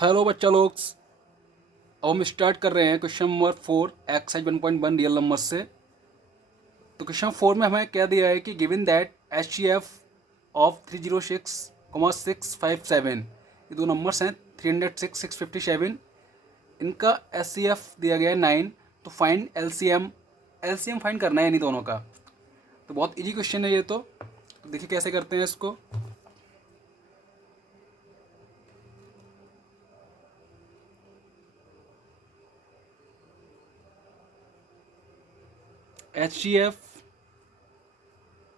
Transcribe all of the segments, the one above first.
Hello बच्चा लोग। अब हम स्टार्ट कर रहे हैं question number 4 exercise 1.1 real number से। तो क्वेश्चन 4 में हमें क्या दिया है कि given that H C F of 306,657, ये दो नंबर्स हैं 306 657, इनका एस सी एफ दिया गया है 9। तो find L C M, find करना है इन्हीं दोनों का। तो बहुत इजी क्वेश्चन है ये। तो देखिए कैसे करते हैं इसको। H C F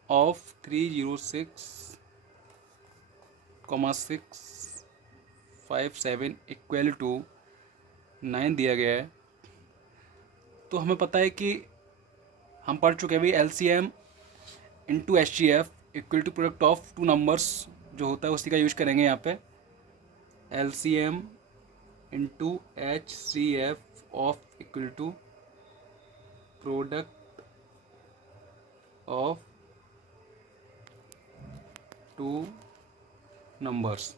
of 306,657 equal to 9 दिया गया है। तो हमें पता है कि हम पढ़ चुके हैं भाई L C M into H C F equal to product of two numbers जो होता है उसी का यूज करेंगे यहाँ पे। L C M into H C F of equal to product of two numbers.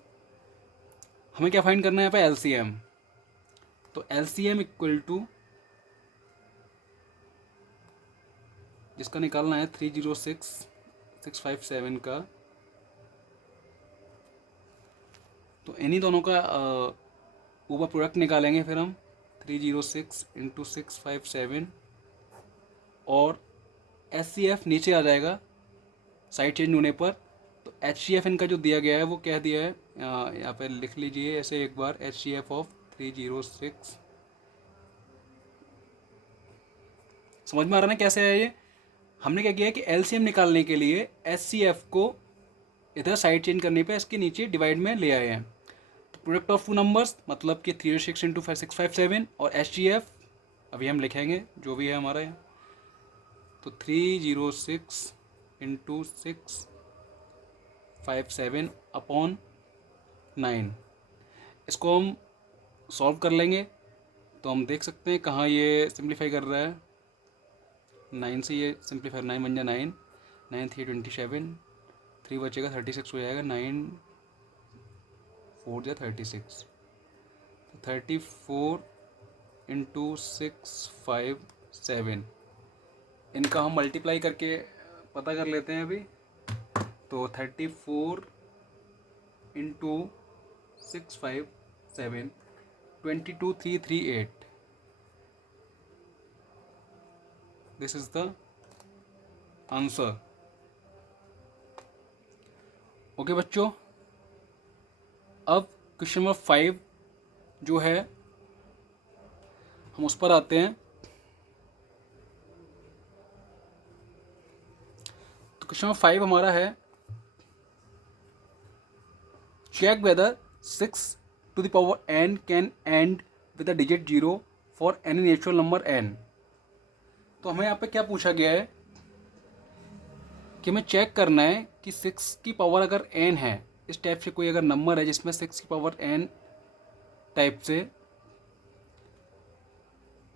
हमें क्या फाइंड करना है यहाँ पे एल सी एम। तो L C M equal to जिसका निकालना है 306,657 का। तो इन्हीं दोनों का ऊपर प्रोडक्ट निकालेंगे फिर हम 306 इंटू 657 और एस सी एफ नीचे आ जाएगा साइड चेंज होने पर। तो एच सी एफ इनका जो दिया गया है वो क्या दिया है यहाँ पे लिख लीजिए ऐसे एक बार। एच सी एफ ऑफ 306, समझ में आ रहा है कैसे है ये। हमने क्या किया है कि एल सी एम निकालने के लिए एच सी एफ को इधर साइड चेंज करने पे इसके नीचे डिवाइड में ले आए हैं। तो प्रोडक्ट ऑफ टू नंबर्स मतलब कि 306 इंटू 657 और एच सी एफ अभी हम लिखेंगे जो भी है हमारा यहाँ। तो 306 इंटू 657 अपॉन 9, इसको हम सॉल्व कर लेंगे। तो हम देख सकते हैं कहाँ ये सिंप्लीफाई कर रहा है। 9 से ये सिंप्लीफाई, 9 बन जाए 9, 9 3 27, 3 बचेगा 36 हो जाएगा, 9 4 जा 36। तो 34 इंटू 657, इनका हम मल्टीप्लाई करके पता कर लेते हैं अभी। तो 34 into 657 22,338, this is the answer. Okay बच्चों, अब क्वेश्चन नंबर 5 जो है हम उस पर आते हैं। तो क्वेश्चन नंबर 5 हमारा है check whether 6 to the power n can end with the digit 0 for any natural number n। तो हमें यहाँ पे क्या पूछा गया है कि हमें चेक करना है कि 6 की पावर अगर n है, इस टाइप से कोई अगर नंबर है जिसमें 6 की पावर n टाइप से,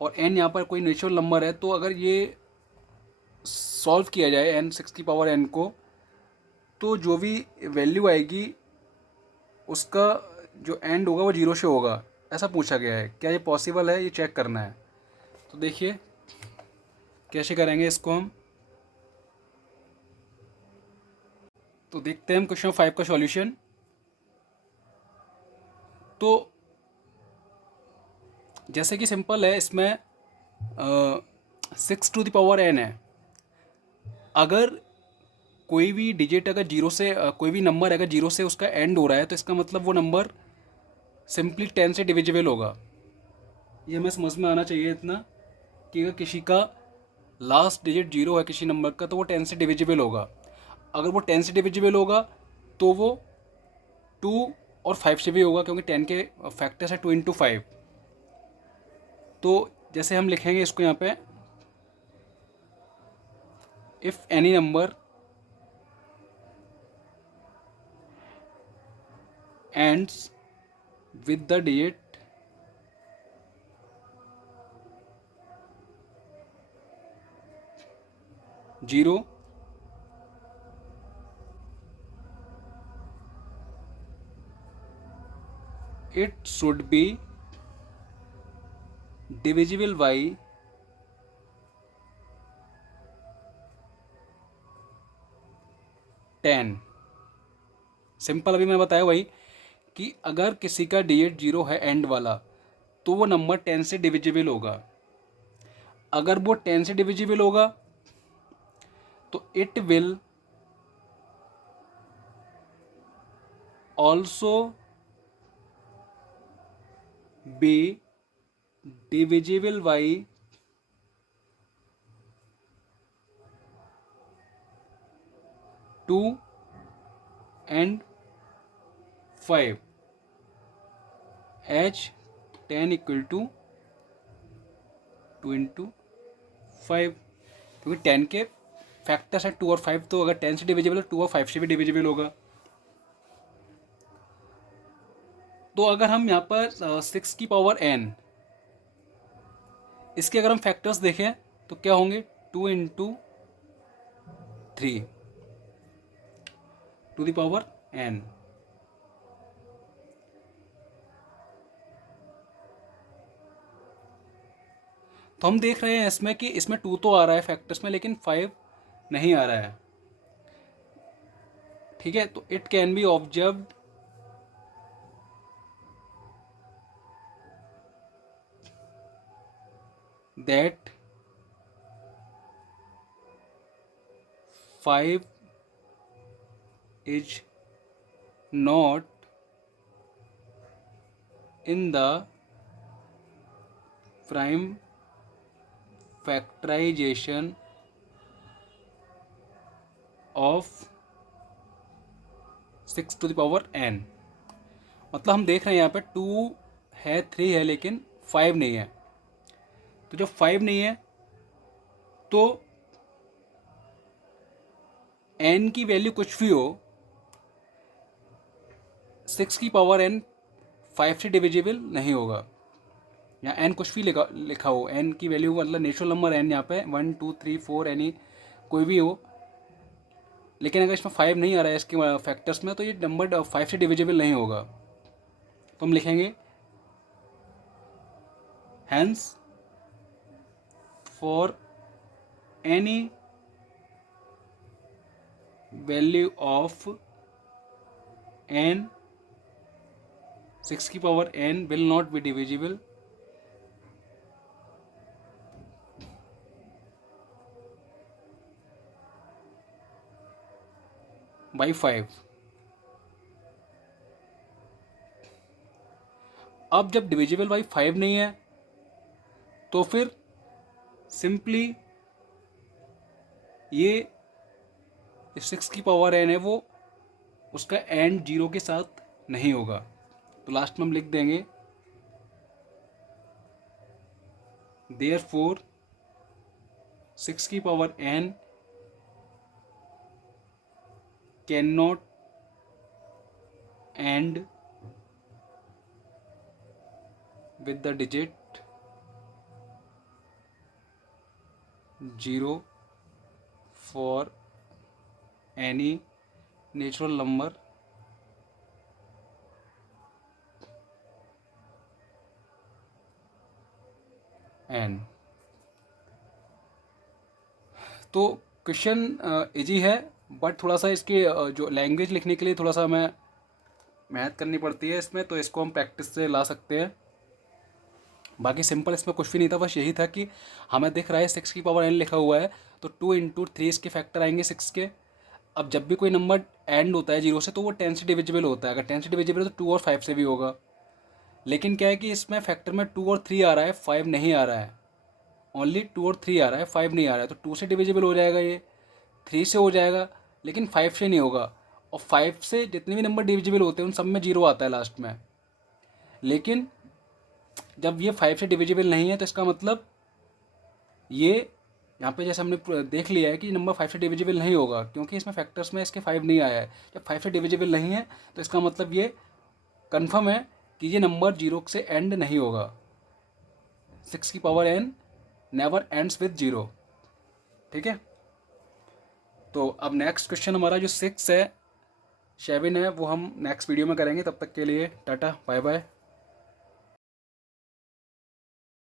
और n यहाँ पर कोई नेचुरल नंबर है, तो अगर ये सॉल्व किया जाए n 6 की पावर n को, तो जो भी वैल्यू आएगी उसका जो एंड होगा वो 0 से होगा, ऐसा पूछा गया है। क्या ये पॉसिबल है, ये चेक करना है। तो देखिए कैसे करेंगे इसको हम। तो देखते हैं हम क्वेश्चन 5 का सॉल्यूशन। तो जैसे कि सिंपल है, इसमें 6 टू द पावर n है। अगर कोई भी डिजिट अगर 0 से कोई भी नंबर अगर 0 से उसका एंड हो रहा है, तो इसका मतलब वो नंबर सिंपली 10 से डिविजिबल होगा। ये हमें समझ में आना चाहिए इतना कि अगर किसी का लास्ट डिजिट 0 है किसी नंबर का, तो वो 10 से डिविजिबल होगा। अगर वो 10 से डिविजिबल होगा तो वो 2 और 5 से भी होगा, क्योंकि 10 के फैक्टर्स है 2 इंटू 5। तो जैसे हम लिखेंगे इसको यहाँ पे, if any number ends with the digit 0, it should be divisible by 10। Simple अभी मैं बताया वही कि अगर किसी का डिजिट 0 है एंड वाला तो वो नंबर 10 से डिविजिबल होगा। अगर वो 10 से डिविजिबल होगा तो it will also be divisible by 2 and 5 एच 10 इक्वल टू 2 इंटू 5, क्योंकि 10 के फैक्टर्स हैं 2 और 5, तो अगर 10 से डिविजिबल है 2 और 5 से भी डिविजिबल होगा। तो अगर हम यहाँ पर 6 की पावर n, इसके अगर हम फैक्टर्स देखें तो क्या होंगे, 2 into 3 to the power n। तो हम देख रहे हैं इसमें कि इसमें 2 तो आ रहा है फैक्टर्स में, लेकिन 5 नहीं आ रहा है। ठीक है, तो it can be observed that 5 is not in the prime factorization of 6 to the power n। मतलब हम देख रहे हैं यहाँ पे 2 है, 3 है, लेकिन 5 नहीं है। तो जब 5 नहीं है तो n की वैल्यू कुछ भी हो, 6 की पावर n 5 से डिविजिबल नहीं होगा। यहाँ n कुछ भी लिखा हो, n की वैल्यू मतलब नेचुरल नंबर n यहाँ पे 1 2 3 4 एनी कोई भी हो, लेकिन अगर इसमें 5 नहीं आ रहा है इसके फैक्टर्स में तो ये नंबर 5 से डिविजिबल नहीं होगा। तो हम लिखेंगे hence for any value of n 6 की power n will not be divisible by 5। अब जब डिविजिबल बाई 5 नहीं है तो फिर सिंपली ये 6 की पावर n है वो उसका एंड 0 के साथ नहीं होगा। तो लास्ट में हम लिख देंगे देयरफॉर 6 की power n can not and with the digit 0 for any natural number n। तो क्वेश्चन इजी है, बट थोड़ा सा इसके जो लैंग्वेज लिखने के लिए थोड़ा सा हमें मेहनत करनी पड़ती है इसमें, तो इसको हम प्रैक्टिस से ला सकते हैं। बाकी सिंपल इसमें कुछ भी नहीं था, बस यही था कि हमें दिख रहा है 6 की पावर n लिखा हुआ है तो 2 इंटू 3 इसके फैक्टर आएंगे 6 के। अब जब भी कोई नंबर एंड होता है 0 से तो वो 10 से डिविजिबल होता है। अगर 10 से डिविजिबल है तो 2 और 5 से भी होगा, लेकिन क्या है कि इसमें फैक्टर में 2 और 3 आ रहा है, 5 नहीं आ रहा है। ओनली 2 और 3 आ रहा है, 5 नहीं आ रहा है। तो 2 से डिविजिबल हो जाएगा, ये 3 से हो जाएगा, लेकिन 5 से नहीं होगा। और 5 से जितने भी नंबर डिविजिबल होते हैं उन सब में 0 आता है लास्ट में। लेकिन जब ये 5 से डिविजिबल नहीं है तो इसका मतलब ये यहाँ पे जैसे हमने देख लिया है कि नंबर 5 से डिविजिबल नहीं होगा, क्योंकि इसमें फैक्टर्स में इसके 5 नहीं आया है। जब 5 से डिविजिबल नहीं है तो इसका मतलब ये कंफर्म है कि ये नंबर 0 से एंड नहीं होगा। 6 की power n never ends with 0। ठीक है, तो अब नेक्स्ट क्वेश्चन हमारा जो 6 है 7 है वो हम नेक्स्ट वीडियो में करेंगे। तब तक के लिए टाटा बाय बाय।